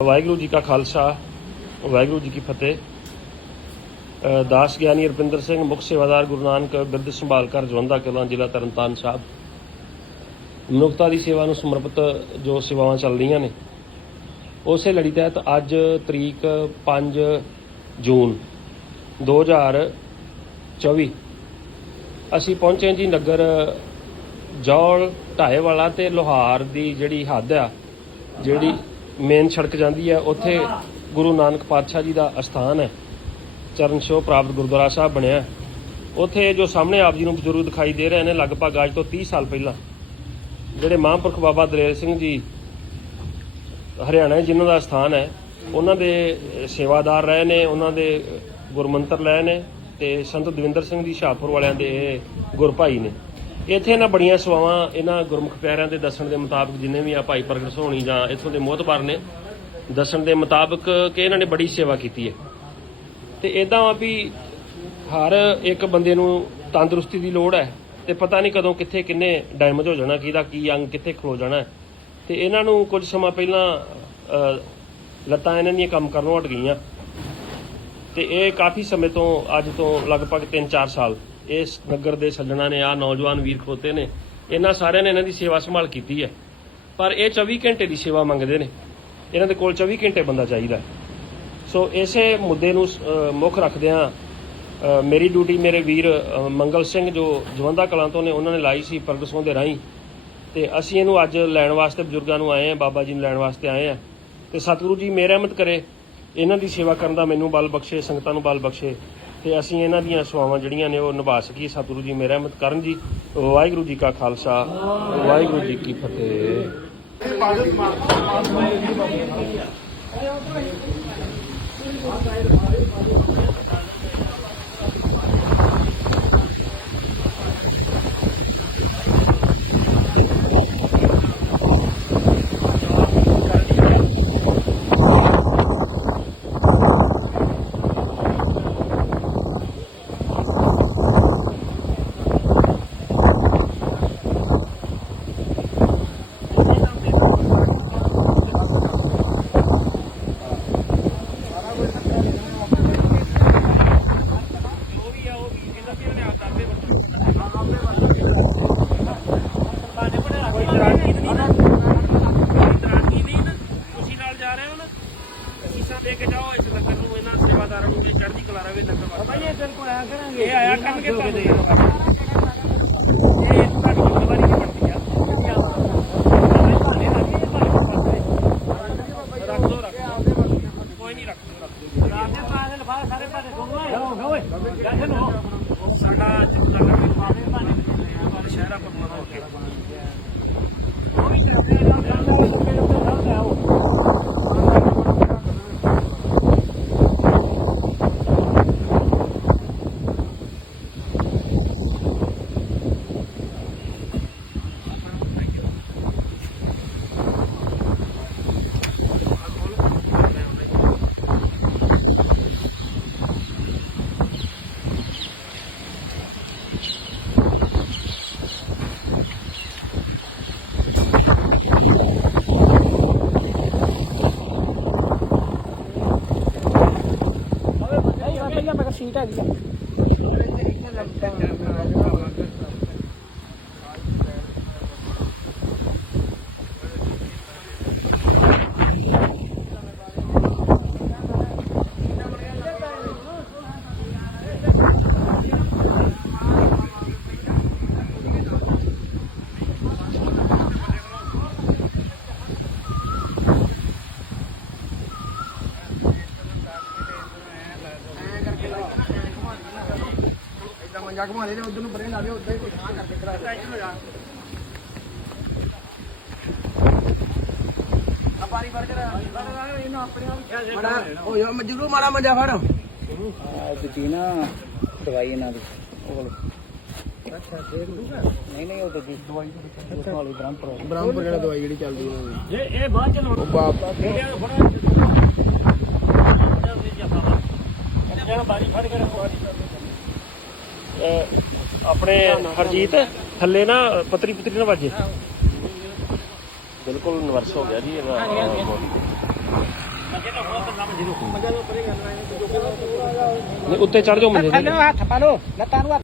ਵਾਹਿਗੁਰੂ ਜੀ ਕਾ ਖਾਲਸਾ, ਵਾਹਿਗੁਰੂ ਜੀ ਕੀ ਫਤਿਹ। ਦਾਸ ਗਿਆਨੀ ਰਪਿੰਦਰ ਸਿੰਘ ਮੁੱਖ ਸੇਵਾਦਾਰ ਗੁਰੂ ਨਾਨਕ ਬਿਰਧ ਸੰਭਾਲ ਕਰ ਜਵੰਦਾ ਕਲਾਂ ਜ਼ਿਲ੍ਹਾ ਤਰਨਤਾਰਨ ਸਾਹਿਬ। ਮਨੁੱਖਤਾ ਦੀ ਸੇਵਾ ਨੂੰ ਸਮਰਪਿਤ ਜੋ ਸੇਵਾਵਾਂ ਚੱਲ ਰਹੀਆਂ ਨੇ, ਉਸੇ ਲੜੀ ਤਹਿਤ ਅੱਜ ਤਰੀਕ 5 ਜੂਨ 2024 ਅਸੀਂ ਪਹੁੰਚੇ ਜੀ ਨਗਰ ਜੌਲ ਢਾਏਵਾਲਾ ਤੇ ਲੋਹਾਰ ਦੀ ਜਿਹੜੀ ਹੱਦ ਆ, ਜਿਹੜੀ ਮੇਨ ਸੜਕ ਜਾਂਦੀ ਹੈ ਉੱਥੇ ਗੁਰੂ ਨਾਨਕ ਪਾਤਸ਼ਾਹ ਜੀ ਦਾ ਅਸਥਾਨ ਹੈ। ਚਰਨ ਛੋਹ ਪ੍ਰਾਪਤ ਗੁਰਦੁਆਰਾ ਸਾਹਿਬ ਬਣਿਆ ਉੱਥੇ ਜੋ ਸਾਹਮਣੇ ਆਪ ਜੀ ਨੂੰ ਬਜ਼ੁਰਗ ਦਿਖਾਈ ਦੇ ਰਹੇ ਨੇ ਲਗਭਗ ਅੱਜ ਤੋਂ 30 ਸਾਲ ਪਹਿਲਾਂ। ਜਿਹੜੇ ਮਹਾਂਪੁਰਖ ਬਾਬਾ ਦਲੇਰ ਸਿੰਘ ਜੀ ਹਰਿਆਣਾ ਜਿਨ੍ਹਾਂ ਦਾ ਸਥਾਨ ਹੈ ਉਹਨਾਂ ਦੇ ਸੇਵਾਦਾਰ ਰਹੇ ਨੇ ਉਹਨਾਂ ਦੇ ਅਹ, ਗੁਰਮੰਤਰ ਲਏ ਨੇ ਤੇ ਸੰਤ ਦਵਿੰਦਰ ਸਿੰਘ ਜੀ ਸ਼ਾਹਪੁਰ ਵਾਲਿਆਂ ਦੇ ਗੁਰਭਾਈ ਨੇ। ਇੱਥੇ ਇਹਨਾਂ ਬੜੀਆਂ ਸੇਵਾਵਾਂ ਇਹਨਾਂ ਗੁਰਮੁਖ ਪਿਆਰਿਆਂ ਦੇ ਦੱਸਣ ਦੇ ਮੁਤਾਬਕ ਜਿੰਨੇ ਵੀ ਆ ਭਾਈ ਪ੍ਰਗਟ ਸੋਹਣੀ ਜਾਂ ਇੱਥੋਂ ਦੇ ਮੋਹਤਬਾਰ ਨੇ, ਦੱਸਣ ਦੇ ਮੁਤਾਬਕ ਕਿ ਇਹਨਾਂ ਨੇ ਬੜੀ ਸੇਵਾ ਕੀਤੀ ਹੈ ਤੇ ਇਦਾਂ ਆ ਵੀ ਹਰ ਇੱਕ ਬੰਦੇ ਨੂੰ ਤੰਦਰੁਸਤੀ ਦੀ ਲੋੜ ਹੈ ਤੇ ਪਤਾ ਨਹੀਂ ਕਦੋਂ ਕਿੱਥੇ ਕਿੰਨੇ ਡੈਮੇਜ ਹੋ ਜਾਣਾ, ਕਿਹਦਾ ਕੀ ਅੰਗ ਕਿੱਥੇ ਖਲੋ ਜਾਣਾ ਹੈ। ਤੇ ਇਹਨਾਂ ਨੂੰ ਕੁਝ ਸਮਾਂ ਪਹਿਲਾਂ ਲੱਤਾਂ ਇਹਨਾਂ ਦੀਆਂ ਕੰਮ ਕਰਨੋਂ ਹਟ ਗਈਆਂ ਤੇ ਇਹ ਕਾਫੀ ਸਮੇਂ ਤੋਂ, ਅੱਜ ਤੋਂ ਲਗਭਗ 3-4 ਸਾਲ ਇਸ ਨਗਰ ਦੇ ਸੱਜਣਾ ਨੇ ਆ ਨੌਜਵਾਨ ਵੀਰ ਖੋਤੇ ਨੇ, ਇਹਨਾਂ ਸਾਰਿਆਂ ਨੇ ਇਹਨਾਂ ਦੀ ਸੇਵਾ ਸੰਭਾਲ ਕੀਤੀ ਹੈ। ਪਰ ਇਹ 24 ਘੰਟੇ ਦੀ ਸੇਵਾ ਮੰਗਦੇ ਨੇ। ਇਹਨਾਂ ਦੇ ਕੋਲ 24 ਘੰਟੇ ਬੰਦਾ ਚਾਹੀਦਾ ਸੋ ਇਸੇ ਮੁੱਦੇ ਨੂੰ ਮੁੱਖ ਰੱਖਦਿਆਂ ਮੇਰੀ ਡਿਊਟੀ ਮੇਰੇ ਵੀਰ ਮੰਗਲ ਸਿੰਘ ਜੋ ਜਵੰਦਾ ਕਲਾਂ ਤੋਂ ਨੇ, ਉਹਨਾਂ ਨੇ ਲਾਈ ਸੀ ਪ੍ਰਗਟਸੋਂ ਦੇ ਰਾਹੀਂ। ਤੇ ਅਸੀਂ ਇਹਨੂੰ ਅੱਜ ਲੈਣ ਵਾਸਤੇ ਬਜ਼ੁਰਗਾਂ ਨੂੰ ਆਏ ਆ ਬਾਬਾ ਜੀ ਨੂੰ ਲੈਣ ਵਾਸਤੇ ਆਏ ਆ ਤੇ ਸਤਿਗੁਰੂ ਜੀ, ਮੇਰੇ ਰਹਿਮਤ ਕਰੇ, ਇਹਨਾਂ ਦੀ ਸੇਵਾ ਕਰਨ ਦਾ ਮੈਨੂੰ ਬਲ ਬਖਸ਼ੇ, ਸੰਗਤਾਂ ਨੂੰ ਬਲ ਬਖਸ਼ੇ। ਤੇ ਅਸੀਂ ਇਹਨਾਂ ਦੀਆਂ ਸੇਵਾਵਾਂ ਜਿਹੜੀਆਂ ਨੇ ਉਹ ਨਿਭਾ ਸਕੀਏ। ਸਤਿਗੁਰੂ ਜੀ, ਮੇਰੇ ਰਹਿਮਤ ਕਰਨ ਜੀ। ਵਾਹਿਗੁਰੂ ਜੀ ਕਾ ਖਾਲਸਾ। ਵਾਹਿਗੁਰੂ ਜੀ ਕੀ ਫਤਿਹ। ਤੁਸੀਂ ਨਾਲ ਜਾ ਰਹੇ ਹੋ ਨਾ ਅਸੀਸਾਂ ਦੇ ਕੇ ਜਾਓ ਇਸ ਲੰਗਰ ਨੂੰ ਇਹਨਾਂ ਸੇਵਾਦਾਰਾਂ ਨੂੰ ਵੀ ਚੜ੍ਹਦੀ ਕਲਾ ਰਵੇ ਲੰਗਰ ਵਾਸਤੇ ਭਾਈ ਇਹ ਤੇਰੇ ਕੋਲ ਆਇਆ ਕਰਾਂਗੇ ਇਹ ਆਇਆ ਕਰਨਗੇ ਤੁਹਾਨੂੰ ਇਹ ਤੁਹਾਡੀ ਜ਼ਿੰਮੇਵਾਰੀ ਨਹੀਂ ਬਣਦੀ ਆ ਰੱਖ ਦੋ ਰੱਖ ਦਿਓ। ਕੋਈ ਨਹੀਂ ਰੱਖ ਦਿਓ, ਰੱਖ ਦਿਓ। ਰਾਤੇ ਪਾਣੇ ਲਫਾ ਸਾਡਾ ਨਗਰ ਸ਼ਹਿਰਾ ਪਟਨਾ ਹੋ ਕੇ ਉਹ ਵੀ ਕਰਦੇ ਨਾ ਕਰਦੇ ਨਾ ਆਓ ਪਹਿਲਾਂ ਮੈਂ ਸੀਟ ਹੈਗੀ ਆ ਇਦਾਂ ਮੰਜਾ ਘੁਮਾ ਦੇ ਤੇ ਉਧਰ ਨੂੰ ਬਰੇ ਲਾ ਦੇ ਉਦਾਂ ਹੀ ਕੋਈ ਥਾਂ ਕਰਕੇ ਕਰਾ ਦੇ ਆ ਪਾਰੀ ਫੜ ਕੇ ਇਹਨੂੰ ਆਪਣੇ ਆਪ ਮੜਾ ਓ ਯੋ ਮਜਰੂ ਮਾੜਾ ਮੰਜਾ ਫੜ। ਦੂਜੀ ਨਾ ਦਵਾਈ ਇਹਨਾਂ ਦੀ ਉਹ ਵਾਲੀ। ਅੱਛਾ ਦੇਖ ਲੂਗਾ ਨਹੀਂ ਨਹੀਂ ਉਹ ਦੂਜੀ। ਦਵਾਈ ਵਾਲੀ ਬ੍ਰਹਮਪੁਰ ਬ੍ਰਹਮਪੁਰ ਜਿਹੜਾ ਦਵਾਈ ਜਿਹੜੀ ਚੱਲਦੀ ਉਹਨਾਂ ਦੀ ਇਹ ਇਹ ਬਾਅਦ ਚ ਲੋੜ ਉਹ ਬਾਪ ਇਹਦੇ ਫੜਾ ਜਿਹੜਾ ਬਾਰੀ ਫੜ ਕੇ ਰੱਖੋ ਅਹ ਆਪਣੇ ਹਰਜੀਤ ਥੱਲੇ ਨਾ ਪਤਰੀ ਪਤਰੀ ਨਾ ਵੱਜੇ। ਬਿਲਕੁਲ ਨਵਰਸ ਹੋ ਗਿਆ ਜੀ ਇਹਦਾ। ਨਹੀਂ ਉੱਤੇ ਚੜ ਜਾਓ ਮੰਜੇ ਤੇ। ਹੱਥ ਪਾ ਲੋ ਲੱਤਾਂ ਨੂੰ